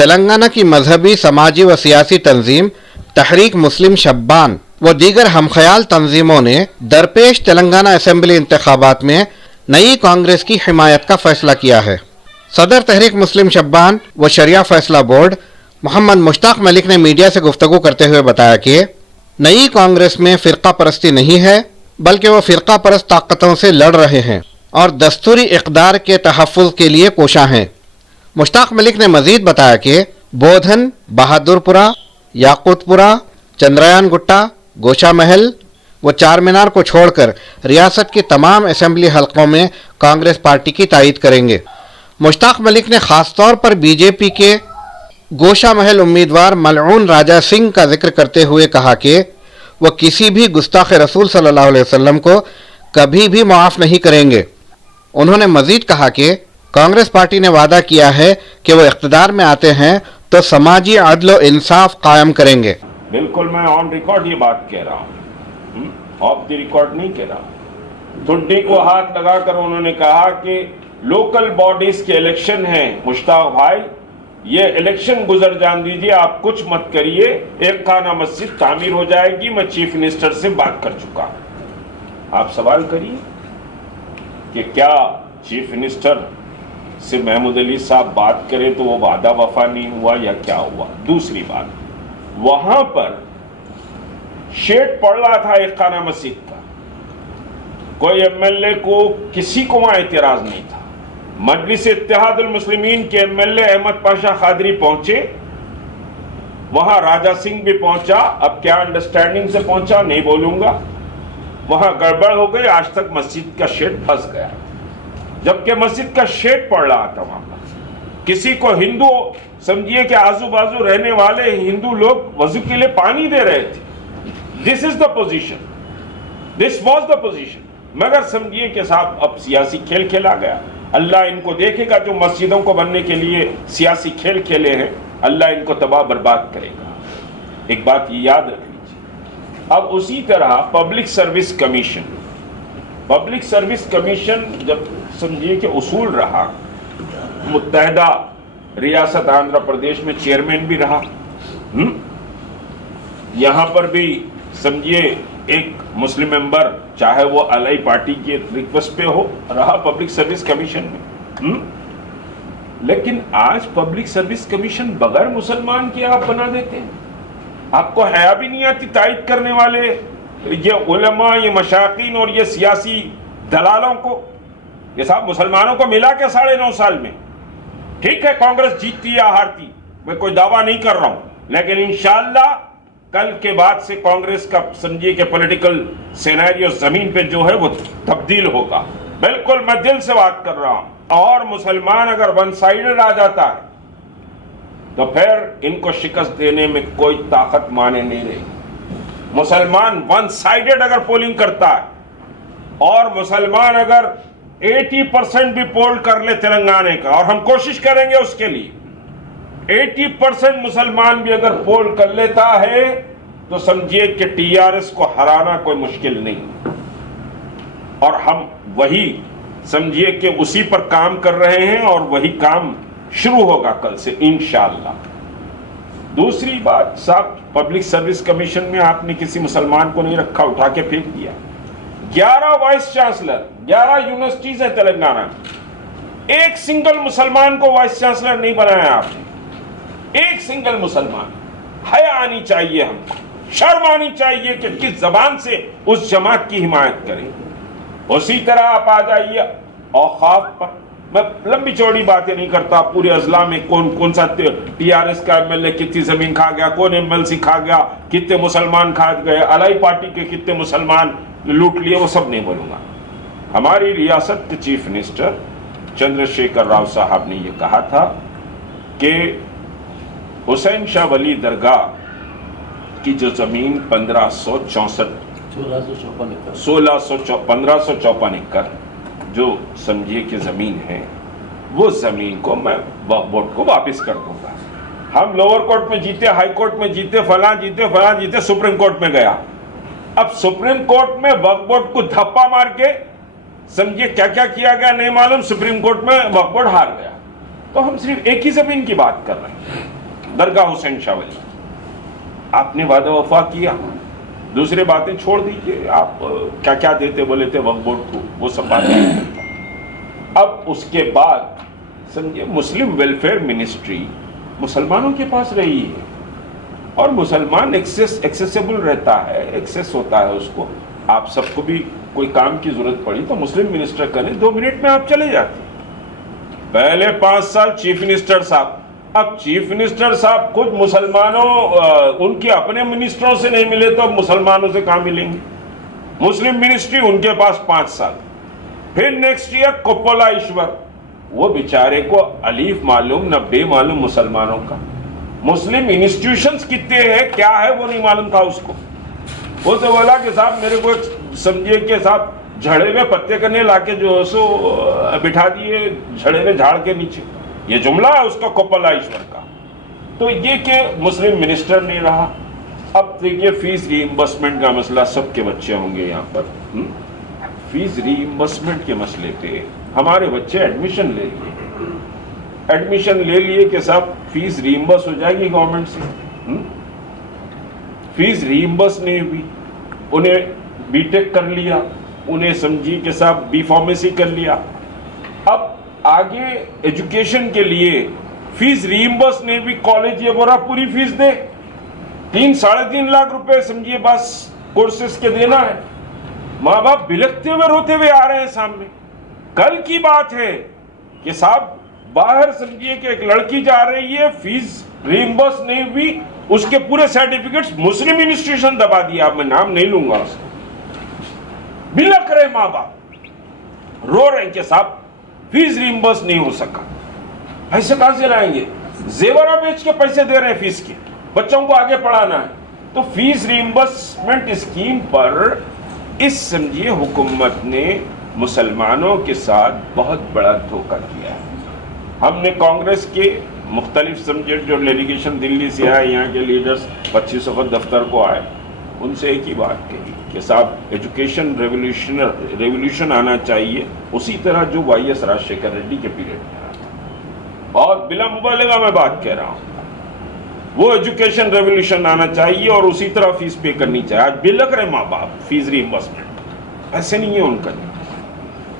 تلنگانہ کی مذہبی، سماجی و سیاسی تنظیم تحریک مسلم شبان و دیگر ہم خیال تنظیموں نے درپیش تلنگانہ اسمبلی انتخابات میں نئی کانگریس کی حمایت کا فیصلہ کیا ہے۔ صدر تحریک مسلم شبان و شریعہ فیصلہ بورڈ محمد مشتاق ملک نے میڈیا سے گفتگو کرتے ہوئے بتایا کہ نئی کانگریس میں فرقہ پرستی نہیں ہے، بلکہ وہ فرقہ پرست طاقتوں سے لڑ رہے ہیں اور دستوری اقدار کے تحفظ کے لیے کوشاں ہیں۔ مشتاق ملک نے مزید بتایا کہ بودھن، بہادر پورہ، یاقوت پورہ، چندریان گٹا، گوشا محل و چار مینار کو چھوڑ کر ریاست کی تمام اسمبلی حلقوں میں کانگریس پارٹی کی تائید کریں گے۔ مشتاق ملک نے خاص طور پر بی جے پی کے گوشا محل امیدوار ملعون راجہ سنگھ کا ذکر کرتے ہوئے کہا کہ وہ کسی بھی گستاخ رسول صلی اللہ علیہ وسلم کو کبھی بھی معاف نہیں کریں گے۔ انہوں نے مزید کہا کہ کانگریس پارٹی نے وعدہ کیا ہے کہ وہ اقتدار میں آتے ہیں تو سماجی عدل و انصاف قائم کریں گے۔ بالکل میں آن ریکارڈ یہ بات کہہ رہا ہوں، آف دی ریکارڈ نہیں کہہ رہا۔ ٹھڈی کو ہاتھ لگا کر انہوں نے کہا کہ لوکل باڈیز کے الیکشن ہیں مشتاق بھائی، یہ الیکشن گزر جان دیجیے، آپ کچھ مت کریے، ایک خانہ مسجد تعمیر ہو جائے گی، میں چیف منسٹر سے بات کر چکا ہوں۔ آپ سوال کریے کہ کیا چیف منسٹر سے محمود علی صاحب بات کرے تو وہ وعدہ وفا نہیں ہوا یا کیا ہوا؟ دوسری بات، وہاں پر شیڈ پڑ رہا تھا ایک خانہ مسجد کا، کوئی ایم ایل اے کو کسی کو وہاں اعتراض نہیں تھا۔ مجلس اتحاد المسلمین کے M L A Ahmed Pasha Khadri پہنچے، وہاں راجہ سنگھ بھی پہنچا، اب کیا انڈرسٹینڈنگ سے پہنچا نہیں بولوں گا، وہاں گڑبڑ ہو گئی، آج تک مسجد کا شیڈ پھنس گیا، جبکہ مسجد کا شیڈ پڑ رہا تھا وہاں پر۔ کسی کو ہندو سمجھیے کہ آزو بازو رہنے والے ہندو لوگ وضو کے لیے پانی دے رہے تھے۔ This is the position, this was the position, مگر سمجھیے کہ صاحب اب سیاسی کھیل کھیلا گیا۔ اللہ ان کو دیکھے گا، جو مسجدوں کو بننے کے لیے سیاسی کھیل کھیلے ہیں، اللہ ان کو تباہ برباد کرے گا۔ ایک بات یہ یاد رکھ لیجیے۔ اب اسی طرح پبلک سروس کمیشن جب سمجھیے کہ اصول رہا، متحدہ ریاست آندھرا پردیش میں چیئرمین بھی رہا، یہاں پر بھی سمجھیے ایک مسلم ممبر، چاہے وہ الائی پارٹی کی ریکویسٹ پہ ہو، رہا پبلک سروس کمیشن میں۔ لیکن آج پبلک سروس کمیشن بغیر مسلمان کے آپ بنا دیتے ہیں۔ آپ کو حیا بھی نہیں آتی تائید کرنے والے یہ علماء، یہ مشائخین اور یہ سیاسی دلالوں کو؟ یہ صاحب مسلمانوں کو ملا کے 9.5 سال میں، ٹھیک ہے کانگریس جیتتی یا ہارتی، میں کوئی دعویٰ نہیں کر رہا ہوں، لیکن انشاءاللہ کل کے بعد سے کانگریس کا سمجھیے کہ پولیٹیکل سینیریو زمین پہ جو ہے وہ تبدیل ہوگا۔ بالکل میں دل سے بات کر رہا ہوں۔ اور مسلمان اگر ون سائیڈڈ آ جاتا ہے تو پھر ان کو شکست دینے میں کوئی طاقت مانے نہیں رہی۔ مسلمان ون سائیڈڈ اگر پولنگ کرتا ہے، اور مسلمان اگر 80% بھی پول کر لے تلنگانے کا، اور ہم کوشش کریں گے اس کے لیے، 80% مسلمان بھی اگر پول کر لیتا ہے تو سمجھیے کہ ٹی آر ایس کو ہرانا کوئی مشکل نہیں، اور ہم وہی سمجھیے کہ اسی پر کام کر رہے ہیں، اور وہی کام شروع ہوگا کل سے انشاءاللہ۔ دوسری بات صاحب، پبلک سروس کمیشن میں آپ نے کسی مسلمان کو نہیں رکھا، اٹھا کے پھینک دیا۔ 11 وائس چانسلر، 11 یونیورسٹیز ہیں تلنگانہ میں، ایک سنگل مسلمان کو وائس چانسلر نہیں بنایا آپ نے، ایک سنگل مسلمان۔ حیا آنی چاہیے، ہم کو شرم آنی چاہیے کہ کس زبان سے اس جماعت کی حمایت کریں۔ اسی طرح آپ آ جائیے اوقاف پر، میں لمبی چوڑی باتیں نہیں کرتا، پورے اضلاع میں کون سا ٹی آر ایس کا ایم ایل اے کتنی زمین کھا گیا، کون ایم ایل سی کھا گیا، کتنے مسلمان کھا گئے، الائی پارٹی کے کتنے مسلمان لوٹ لیے، وہ سب نہیں بولوں گا۔ ہماری ریاست کے چیف منسٹر چندر شیکھر راؤ صاحب نے یہ کہا تھا کہ حسین شاہ ولی درگاہ کی جو زمین 1554 ایکڑ جو سمجھیے کہ زمین ہے، وہ زمین کو میں وقف بورڈ کو واپس کر دوں گا۔ ہم لوور کورٹ میں جیتے، ہائی کورٹ میں جیتے، فلاں جیتے، سپریم کورٹ میں گیا۔ اب سپریم کورٹ میں وقف بورڈ کو دھپا مار کے سمجھیے کیا کیا گیا نہیں معلوم، سپریم کورٹ میں وقف بورڈ ہار گیا۔ تو ہم صرف ایک ہی زمین کی بات کر رہے ہیں۔ درگاہ حسین شاہ ولی, آپ نے وعدہ وفا کیا, دوسری باتیں چھوڑ دیجیے, آپ کیا کیا دیتے بولے تھے وقف بورڈ کو, وہ سب باتیں نہیں کرتا. اب اس کے بعد سمجھے مسلم ویلفیئر منسٹری مسلمانوں کے پاس رہی ہے, اور مسلمان ایکسیسیبل رہتا ہے, ایکسیس ہوتا ہے اس کو. آپ سب کو بھی کوئی کام کی ضرورت پڑی تو مسلم منسٹر کریں, 2 منٹ میں آپ چلے جاتے. پہلے 5 سال چیف منسٹر صاحب, اب چیف منسٹر صاحب خود مسلمانوں ان کے اپنے منسٹروں سے نہیں ملے تو اب مسلمانوں سے کہاں ملیں گے. مسلم منسٹری ان کے پاس 5 سال. پھر نیکسٹ ایئر کوپولا ایشور, وہ بیچارے کو الف معلوم نہ بے معلوم مسلمانوں کا. مسلم انسٹیٹیوشنز کتنے ہیں کیا ہے وہ نہیں معلوم تھا اس کو. وہ تو بولا کہ صاحب میرے کو سمجھے کہ صاحب جھڑے میں پتے کرنے لا کے جو سو بٹھا دیے جھڑے میں جھاڑ کے نیچے, یہ جملہ ہے اس کا کوپولا ایشور کا. تو یہ کہ مسلم منسٹر نہیں رہا. اب دیکھیے فیس ری امبرسمنٹ کا مسئلہ, سب کے بچے ہوں گے یہاں پر. فیس ری امبرسمنٹ کے مسئلے پہ ہمارے بچے ایڈمیشن لے لیے کہ صاحب فیس ری امبرس ہو جائے گی گورنمنٹ سے. فیس ری امبرس نہیں ہوئی, انہیں بی ٹیک کر لیا, انہیں سمجھی کہ صاحب بی فارمیسی کر لیا. اب آگے ایجوکیشن کے لیے فیس ری امبرس نہیں بھی, کالج یہ بورا پوری فیس دے, 3-3.5 لاکھ روپے سمجھیے بس کورسز کے دینا ہے. ماں باپ بلکتے ہوئے روتے ہوئے آ رہے ہیں سامنے. کل کی بات ہے کہ صاحب باہر سمجھیے کہ ایک لڑکی جا رہی ہے, فیس ری امبرس نہیں ہوئی, اس کے پورے سرٹیفکیٹس مسلم انسٹیٹیوشن دبا دیا. اب میں نام نہیں لوں گا اس کو. بلک رہے ماں باپ, رو رہے ہیں کہ صاحب فیس ری امبرس نہیں ہو سکا. ایسے کہاں سے لائیں گے؟ زیورہ بیچ کے پیسے دے رہے ہیں فیس کے, بچوں کو آگے پڑھانا ہے. تو فیس ری امبرسمنٹ اسکیم پر اس سمجھیے حکومت نے مسلمانوں کے ساتھ بہت بڑا دھوکہ کیا ہے. ہم نے کانگریس کے مختلف سمجھے جو ڈیلیگیشن دلی سے آئے, یہاں کے لیڈرز 25 وقت دفتر کو آئے, ان سے ایک ہی بات کہی کہ صاحب ایجوکیشن ریولیوشن آنا چاہیے اسی طرح جو وائی ایس راجشیکھر ریڈی کے پیریڈ میں آیا. اور بلا مبالغہ میں بات کہہ رہا ہوں, وہ ایجوکیشن ریولیوشن آنا چاہیے اور اسی طرح فیس پے کرنی چاہیے. آج بلک رہے ماں باپ فیس ری امبرسمنٹ, ایسے نہیں ہے ان کا.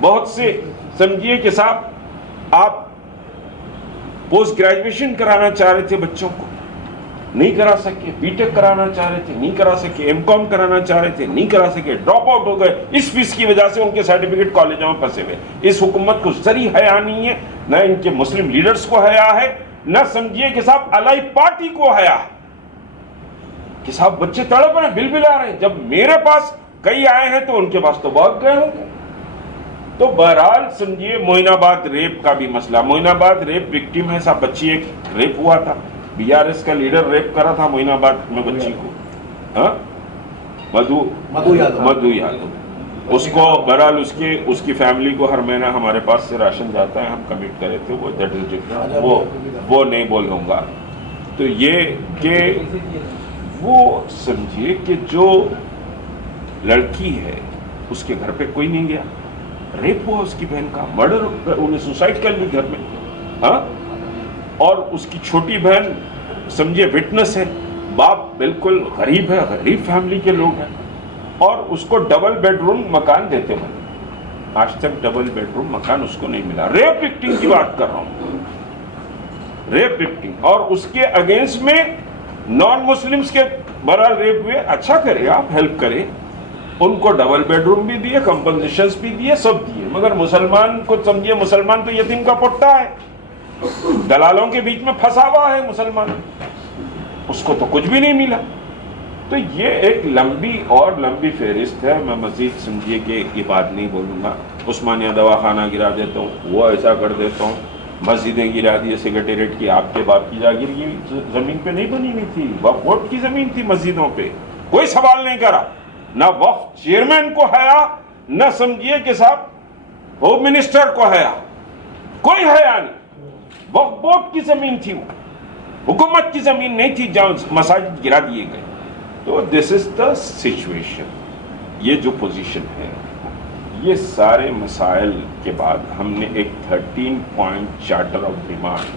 بہت سے سمجھیے کہ صاحب آپ پوسٹ گریجویشن کرانا چاہ رہے تھے بچوں کو, نہیں کرا سکے. بی ٹیک کرانا چاہ رہے تھے, نہیں کرا سکے. ایم کام کرانا چاہ رہے تھے, نہیں کرا سکے. ڈراپ آؤٹ ہو گئے اس فیس کی وجہ سے, ان کے سرٹیفکیٹ کالجوں میں پھنسے ہوئے. اس حکومت کو ذری حیا نہیں ہے, نہ ان کے مسلم لیڈرز کو حیا ہے, نہ سمجھیے کہ صاحب الائی پارٹی کو حیا ہے. کہ صاحب بچے تڑپ رہے ہیں, بل بل آ رہے ہیں. جب میرے پاس کئی آئے ہیں تو ان کے پاس تو بہت گئے ہوں گے. تو بہرحال سمجھیے معین آباد ریپ کا بھی مسئلہ, معین آباد ریپ وکٹم ہے صاحب, بچی ایک ریپ ہوا تھا, بی آر ایس کا لیڈر ریپ کرا تھا معین آباد میں بچی کو, مدھو یادو. اس کو بہرحال اس کی فیملی کو ہر مہینہ ہمارے پاس سے راشن جاتا ہے, ہم کمٹ کرے تھے, وہ دیٹ از ڈفرنٹ, وہ نہیں بولوں گا. تو یہ کہ وہ سمجھیے کہ جو لڑکی ہے اس کے گھر پہ کوئی نہیں گیا, ریپ ہوا اس کی بہن کا, مرڈر, انہیں سوسائڈ کر لی گھر میں. ہاں, اور اس کی چھوٹی بہن سمجھے وٹنس ہے, باپ بالکل غریب ہے, غریب فیملی کے لوگ ہیں, اور اس کو ڈبل بیڈ روم مکان دیتے بنے. آج تک ڈبل بیڈ روم مکان اس کو نہیں ملا. ریپ وکٹم کی بات کر رہا ہوں, ریپ وکٹم. اور اس کے اگینسٹ میں نان مسلمس کے بہرحال ریپ ہوئے. اچھا کرے آپ, ہیلپ کرے, ان کو ڈبل بیڈ روم بھی دیے, کمپنسیشنز بھی دیے, سب دیے. مگر مسلمان کو سمجھیے, مسلمان تو یتیم کا پٹا ہے, دلالوں کے بیچ میں پھنسا ہوا ہے مسلمان, اس کو تو کچھ بھی نہیں ملا. تو یہ ایک لمبی فہرست ہے. میں مزید سمجھیے کہ یہ بات نہیں بولوں گا. عثمانیہ دواخانہ گرا دیتا ہوں, وہ ایسا کر دیتا ہوں, مسجدیں گرا دی, سیکریٹریٹ کی آپ کے باپ کی جاگیر کی زمین پہ نہیں بنی ہوئی تھی, وقف بورڈ کی زمین تھی. مسجدوں پہ کوئی سوال نہیں کرا, نہ وقف چیئرمین کو حیا, نہ سمجھیے کہ صاحب ہوم منسٹر کو حیا, کوئی حیا نہیں. وقف بورڈ کی زمین تھی, وہ حکومت کی زمین نہیں تھی جہاں مساجد گرا دیے گئے. تو دس از دا سچویشن. یہ جو پوزیشن ہے, یہ سارے مسائل کے بعد ہم نے ایک 13 point charter of demand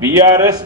BRS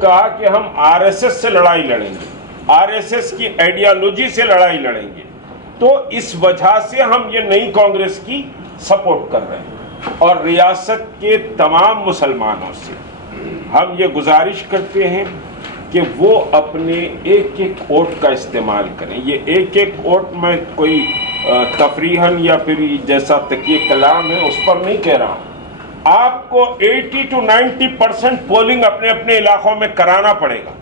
کہا کہ ہم آر ایس ایس سے لڑائی لڑیں گے, آر ایس ایس کی آئیڈیالوجی سے لڑائی لڑیں گے. تو اس وجہ سے ہم یہ نئی کانگریس کی سپورٹ کر رہے ہیں, اور ریاست کے تمام مسلمانوں سے ہم یہ گزارش کرتے ہیں کہ وہ اپنے ایک ایک ووٹ کا استعمال کریں. یہ ایک ایک ووٹ میں کوئی تفریحاً یا پھر جیسا تکیہ کلام ہے اس پر نہیں کہہ رہا ہوں. آپ کو 80 to 90% پولنگ اپنے اپنے علاقوں میں کرانا پڑے گا.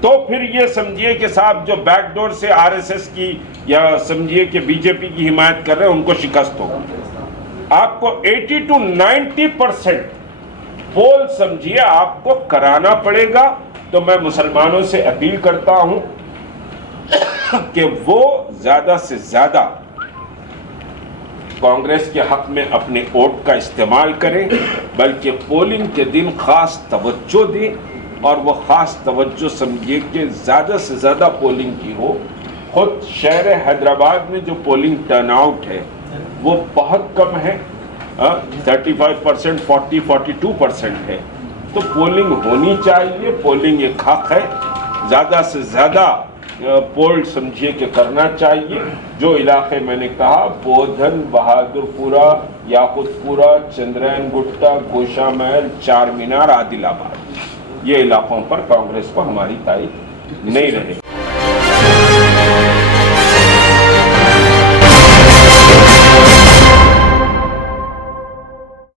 تو پھر یہ سمجھیے کہ صاحب جو بیک ڈور سے آر ایس ایس کی یا سمجھیے کہ بی جے پی کی حمایت کر رہے ہیں ان کو شکست ہوگا. آپ کو 80 to 90% پول سمجھیے آپ کو کرانا پڑے گا. تو میں مسلمانوں سے اپیل کرتا ہوں کہ وہ زیادہ سے زیادہ کانگریس کے حق میں اپنے ووٹ کا استعمال کریں, بلکہ پولنگ کے دن خاص توجہ دیں, اور وہ خاص توجہ سمجھیے کہ زیادہ سے زیادہ پولنگ کی ہو. خود شہر حیدرآباد میں جو پولنگ ٹرن آؤٹ ہے وہ بہت کم ہے, 35%, 40-42% ہے. تو پولنگ ہونی چاہیے, پولنگ ایک حق ہے. زیادہ سے زیادہ پول سمجھیے کہ کرنا چاہیے. جو علاقے میں نے کہا بودھن, بہادر پورہ, یاقوت پورہ, چندرین گٹا, گوشا محل, چار مینار, عادل آباد, یہ علاقوں پر کانگریس کو ہماری تائید نہیں رہے.